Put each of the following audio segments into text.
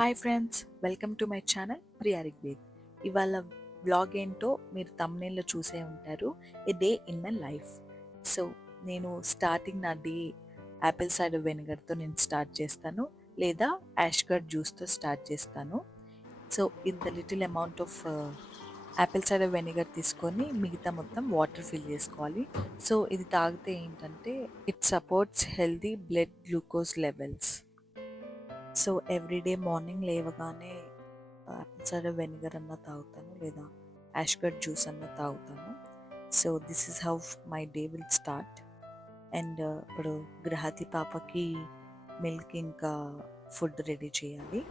Hi friends, welcome to my channel Priya Rigved. ఇవాళ vlog ఏంటో మీరు తమ్నేల్లో చూసే ఉంటారు, a day in my life. So నేను స్టార్టింగ్ నా డే యాపిల్ సైడర్ వెనిగర్తో నేను స్టార్ట్ చేస్తాను, లేదా యాష్గర్డ్ జ్యూస్తో స్టార్ట్ చేస్తాను. సో ఇంత little amount of apple cider vinegar తీసుకొని మిగతా మొత్తం వాటర్ ఫిల్ చేసుకోవాలి. సో ఇది తాగితే ఏంటంటే it supports healthy blood glucose levels. So everyday morning లేవగానే యాపిల్ సైడర్ వెనిగర్ అన్న తాగుతాను, లేదా యాష్గర్డ్ జ్యూస్ అన్న తాగుతాను. So this is how my day will start. And ఇప్పుడు గ్రహతి పాపకి మిల్క్ ఇంకా ఫుడ్ రెడీ చేయాలి.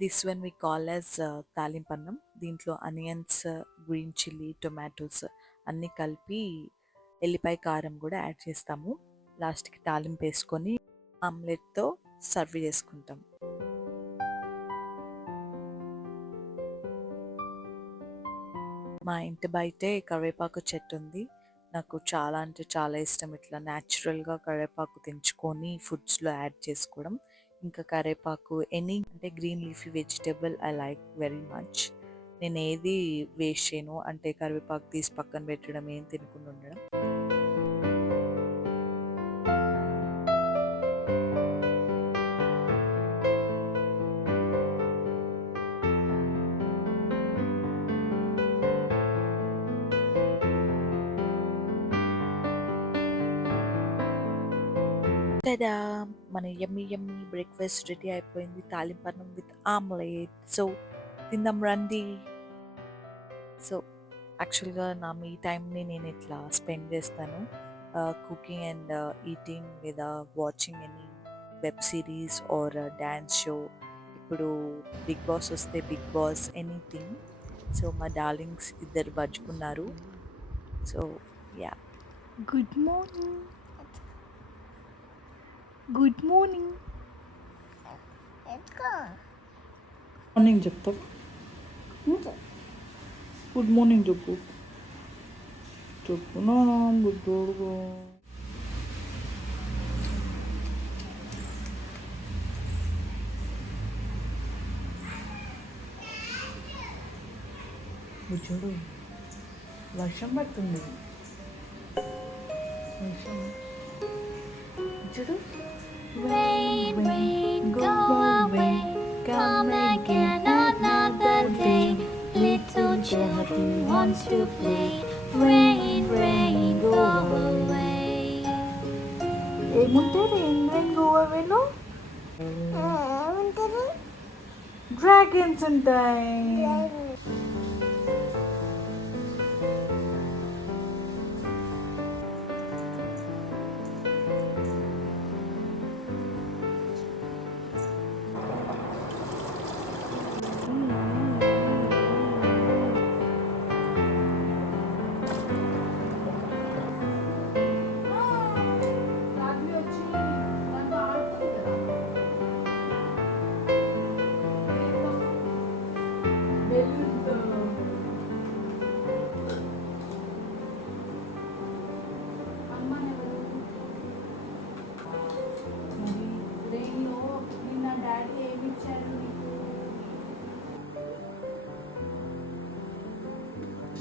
This one we call as తాలింపన్నం. దీంట్లో ఆనియన్స్, గ్రీన్ చిల్లీ, టొమాటోస్ అన్నీ కలిపి ఎల్లిపాయ కారం కూడా యాడ్ చేస్తాము. లాస్ట్కి తాలింపు వేసుకొని ఆమ్లెట్తో సర్వ్ చేసుకుంటాం. మా ఇంటి బయటే కరివేపాకు చెట్టు ఉంది. నాకు చాలా అంటే చాలా ఇష్టం ఇట్లా న్యాచురల్గా కరివేపాకు తెంచుకొని ఫుడ్స్లో యాడ్ చేసుకోవడం. ఇంకా కరివేపాకు ఎనీ అంటే green leafy vegetable I like very much. నేను ఏది వేస్ట్ చేయను, అంటే కరివేపాకు తీసి పక్కన పెట్టడం, ఏం తినకుండా ఉండడం. కదా, మన యమ్మీ యమ్మీ బ్రేక్ఫాస్ట్ రెడీ అయిపోయింది, తాలింపన్నం విత్ ఆమ్లెట్. సో తిందాం రండి. సో యాక్చువల్గా నా మీ టైంని నేను ఇట్లా స్పెండ్ చేస్తాను, కుకింగ్ అండ్ ఈటింగ్, లేదా watching any web series or dance show. ఇప్పుడు బిగ్ బాస్ వస్తే బిగ్ బాస్ ఎనీథింగ్. సో మా డార్లింగ్స్ ఇద్దరు బజ్జుకున్నారు. So yeah, good morning. Good morning. Morning చెప్తా. గుడ్ మార్నింగ్ చెప్పు. చెప్పు నాన్న, బుడ్డోడుగా. బుజ్జోడు, వర్షం పడుతుంది. వర్షం బుజ్జోడు. Rain, rain, go away. Come again another day. Little children want to play. Rain, rain, go away. ఏముంటే రెయిన్ రెయిన్ గో అవేలో డ్రాగన్స్ ఉంటాయి.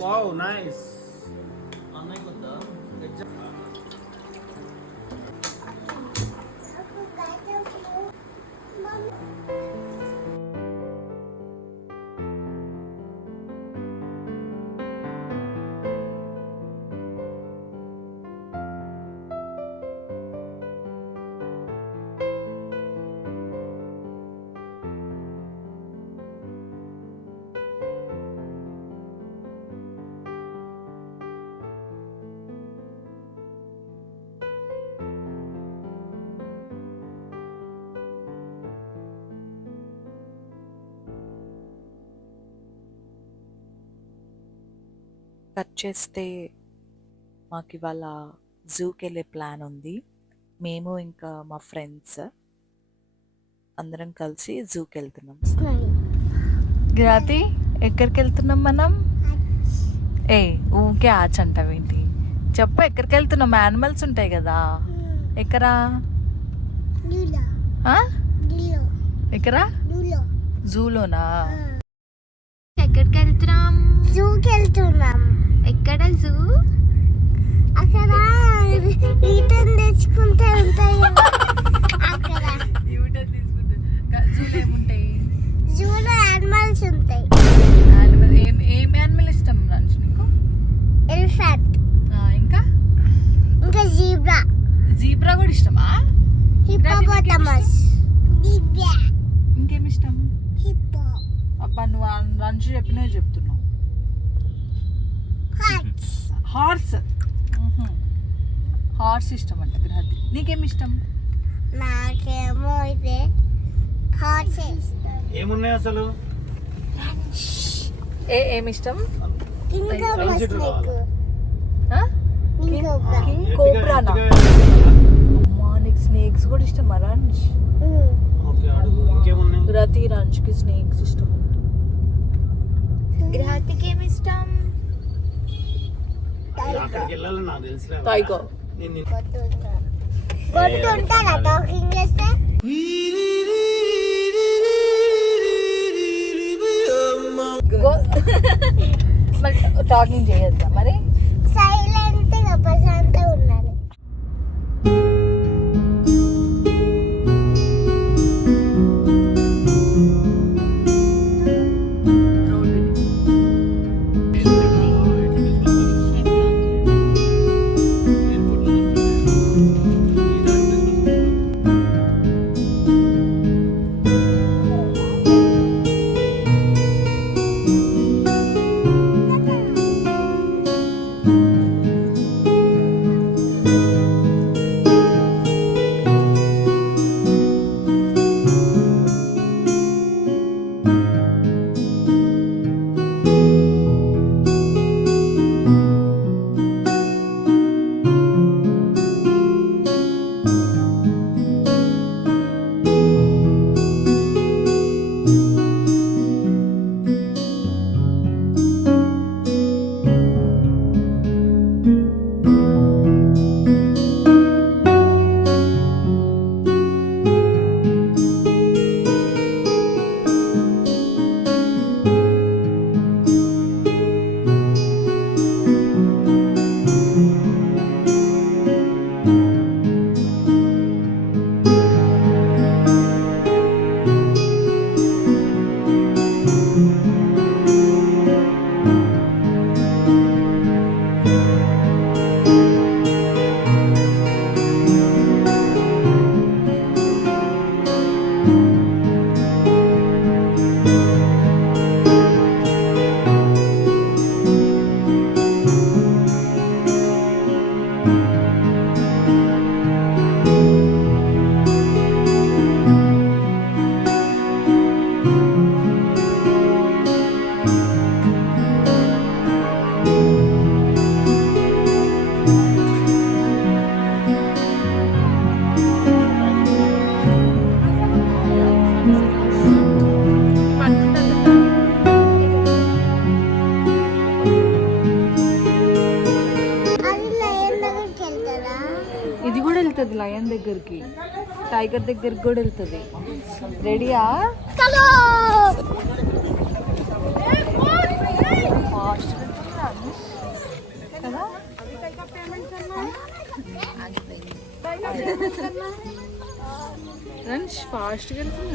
Wow, nice. కట్ చేస్తే మాకు ఇవాళ జూకి వెళ్ళే ప్లాన్ ఉంది. మేము ఇంకా మా ఫ్రెండ్స్ అందరం కలిసి జూకి వెళ్తున్నాం. గిరాతి ఎక్కడికి వెళ్తున్నాం మనం? ఏ ఊకే ఆచ్ అంటావేంటి? చెప్పు ఎక్కడికి వెళ్తున్నాం? యానిమల్స్ ఉంటాయి కదా. ఎక్కరా? ఎక్కరా? జూలోనా? ఎక్కడికి వెళ్తున్నాం? జూకి వెళ్తున్నాం. ఎక్కడ జూ? అక్కడ ఈటలు తెచ్చుకుంటే ఉంటాయి అక్కడ. జూలో ఏముంటాయి? జూలో యానిమల్స్ ఉంటాయి. ఏం యానిమల్ ఇష్టం రంజు నీకు? ఎలిఫెంట్, ఇంకా ఇంకా జీబ్రా. జీబ్రా కూడా ఇష్టమా? హిప్పోపోటమస్, దివ్య, ఇంకేం ఇష్టం? హిప్పో, అబ్బా నువ్వు రంజు చెప్పినవి చెప్తున్నావు. హార్స్. హార్స్. హార్స్ ఇష్టం అంట గ్రహతి. నీకేం ఇష్టం? నాకేమో అయితే హార్స్ ఇష్టం. ఏమున్నాయి అసలు? ఏమి ఇష్టం? King cobra snake. కింగ్ కోబ్రానా? అమ్మా నీకు స్నేక్స్ కూడా ఇష్టం రంజ్? ఓకే అడుగు, ఇంకేమున్నాయి? గ్రహతి రంజ్కి స్నేక్స్ ఇష్టం. గ్రహతికి ఏమి ఇష్టం? అక్కడికి వెళ్ళాలని నాకు తెలుసులే. టైగర్. కొట్టుకుంటారా టాకింగ్ చేస్తే? మరి టాకింగ్ చేయొద్దా మరి? సైలెంట్ గా ప్రశాంతంగా ఉండాలి. వెళ్తుంది లయన్ దగ్గరికి, టైగర్ దగ్గరికి కూడా వెళ్తుంది. రెడీయా? కదా రంజ్ ఫాస్ట్గా వెళ్తుంది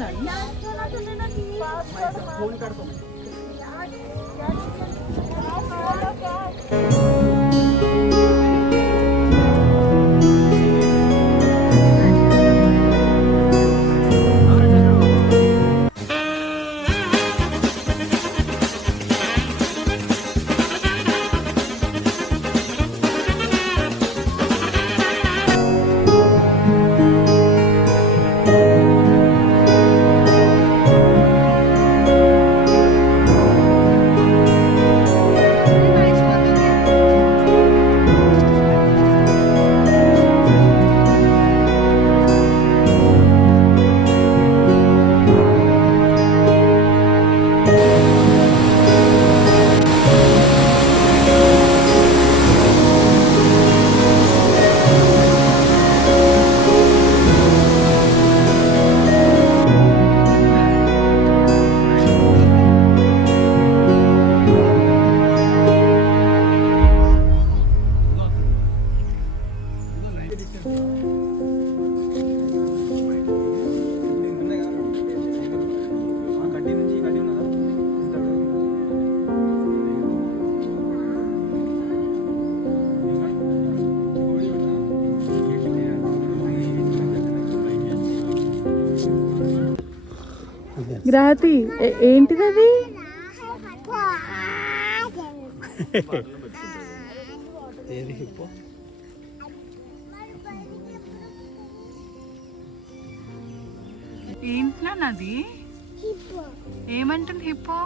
గ్రహతి ఏంటిది అది? ఏది హిప్పో? ఏంటినా అది? ఏమంటుంది హిప్పో?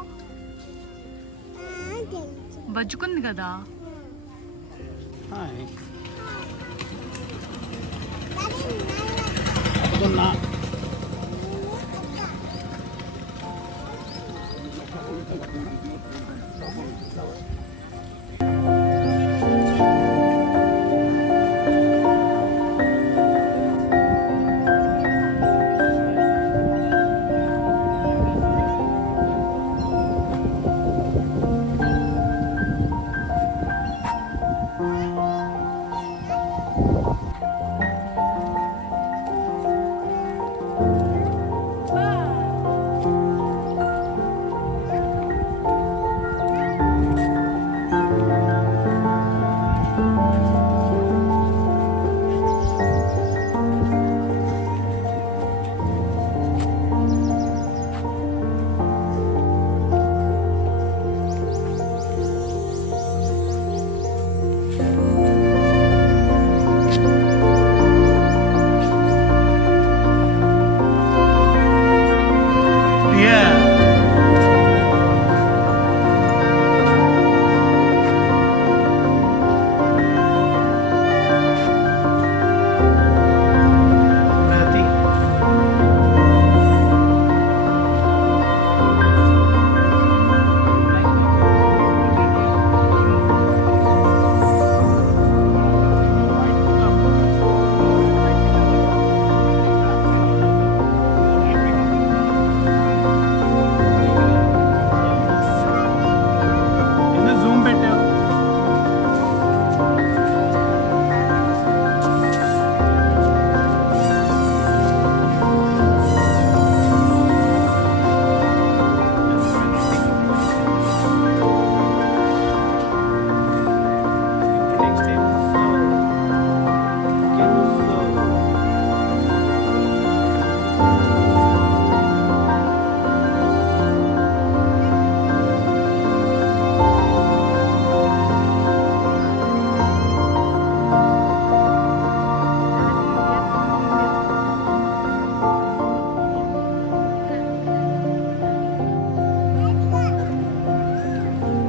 బజ్జుకుంది కదా. హాయ్. అడుగున్నా.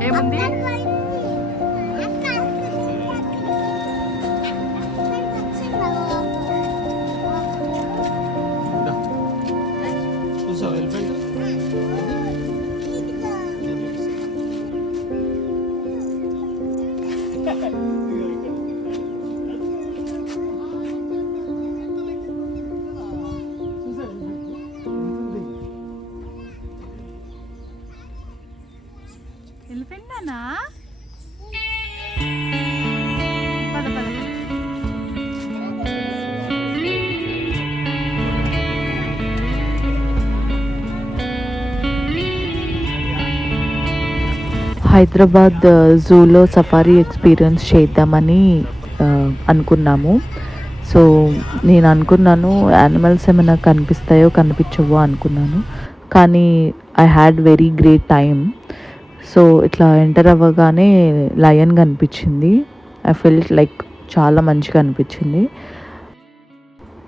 ఏముంది? చూసావా ఎలిఫెంట్? ఎలిఫెంటానా? పద పద. హైదరాబాద్ జూలో సఫారీ ఎక్స్పీరియన్స్ చేద్దామని అనుకున్నాము. సో నేను అనుకున్నాను యానిమల్స్ ఏమైనా కనిపిస్తాయో కనిపించవో అనుకున్నాను, కానీ I had very great time. So ఇట్లా ఎంటర్ అవ్వగానే లయన్ కనిపించింది. ఐ ఫెల్ట్ లైక్ చాలా మంచిగా అనిపించింది.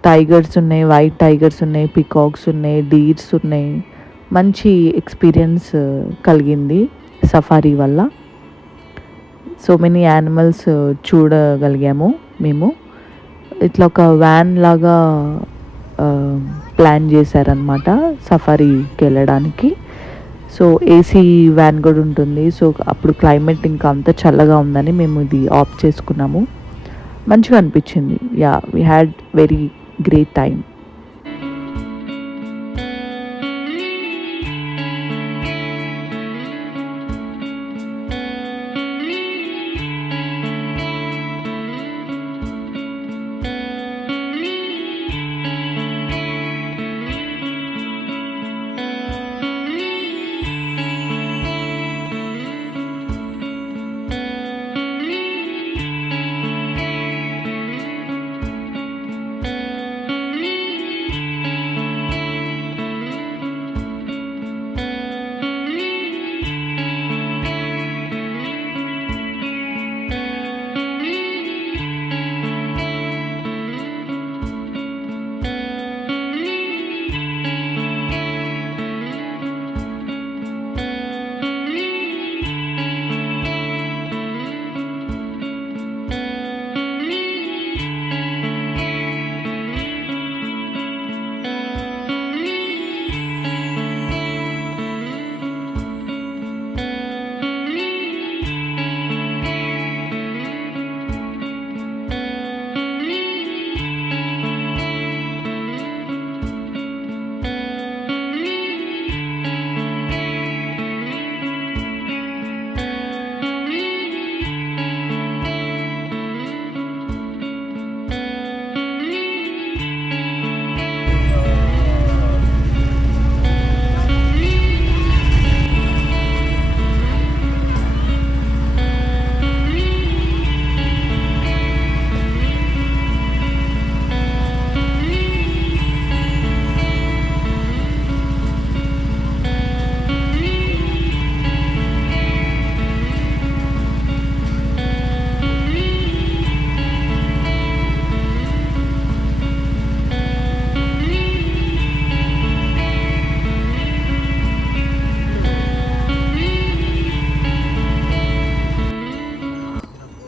టైగర్స్ ఉన్నాయి, వైట్ టైగర్స్ ఉన్నాయి, పికాక్స్ ఉన్నాయి, డీర్స్ ఉన్నాయి. మంచి ఎక్స్పీరియన్స్ కలిగింది సఫారీ వల్ల. సో మెనీ యానిమల్స్ చూడగలిగాము మేము. ఇట్లా ఒక వ్యాన్ లాగా ప్లాన్ చేశారనమాట సఫారీకి వెళ్ళడానికి. సో ఏసీ వ్యాన్ కూడా ఉంటుంది. సో అప్పుడు క్లైమేట్ ఇంకా అంత చల్లగా ఉందని మేము ఇది ఆఫ్ చేసుకున్నాము. మంచిగా అనిపించింది. Yeah, we had very great time.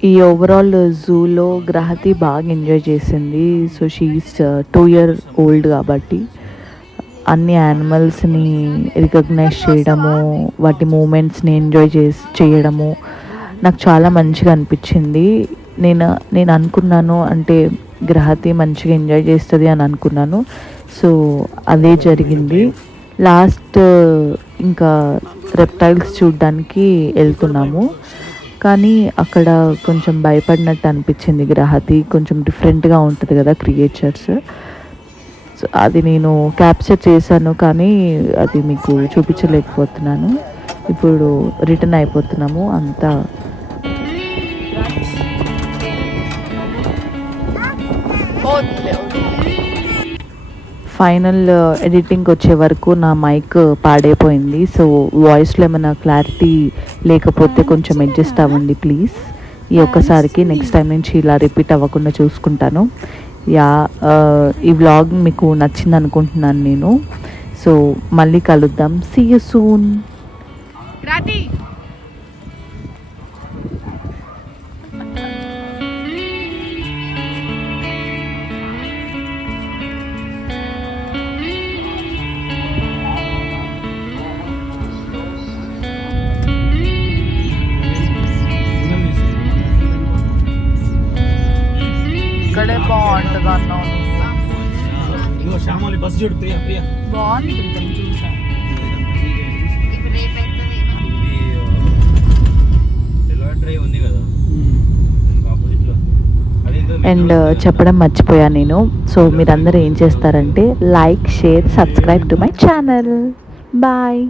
ఈ ఓవరాల్ జూలో గ్రహతి బాగా ఎంజాయ్ చేసింది. సో షీఈస్ 2 year old కాబట్టి అన్ని యానిమల్స్ని రికగ్నైజ్ చేయడము, వాటి మూమెంట్స్ని ఎంజాయ్ చేయడము నాకు చాలా మంచిగా అనిపించింది. నేను అనుకున్నాను అంటే గ్రహతి మంచిగా ఎంజాయ్ చేస్తుంది అని అనుకున్నాను. సో అదే జరిగింది. లాస్ట్ ఇంకా రెప్టైల్స్ చూడడానికి వెళ్తున్నాము, కానీ అక్కడ కొంచెం భయపడినట్టు అనిపించింది. గ్రహతి కొంచెం డిఫరెంట్గా ఉంటుంది కదా క్రియేచర్స్. సో అది నేను క్యాప్చర్ చేశాను, కానీ అది మీకు చూపించలేకపోతున్నాను. ఇప్పుడు రిటర్న్ అయిపోతున్నాము అంతా. ఫైనల్ ఎడిటింగ్ వచ్చే వరకు నా మైక్ పాడైపోయింది. సో వాయిస్లో ఏమైనా క్లారిటీ లేకపోతే కొంచెం అడ్జస్ట్ అవ్వండి ప్లీజ్. ఈ ఒక్కసారికి నెక్స్ట్ టైం నుంచి ఇలా రిపీట్ అవ్వకుండా చూసుకుంటాను. ఈ వ్లాగ్ మీకు నచ్చింది అనుకుంటున్నాను నేను. సో మళ్ళీ కలుద్దాం. See you soon. ఇక్కడే బాగుంటుంది అన్నావు. ఇదిగో శ్యామలి బస్ చూడు ప్రియా ప్రియా బాగుంది చూసాను. డ్రైవ్ ఉంది కదా ఆపోజిట్లో. అండ్ చెప్పడం మర్చిపోయాను నేను. సో మీరందరూ ఏం చేస్తారంటే like, share, subscribe to my channel. Bye.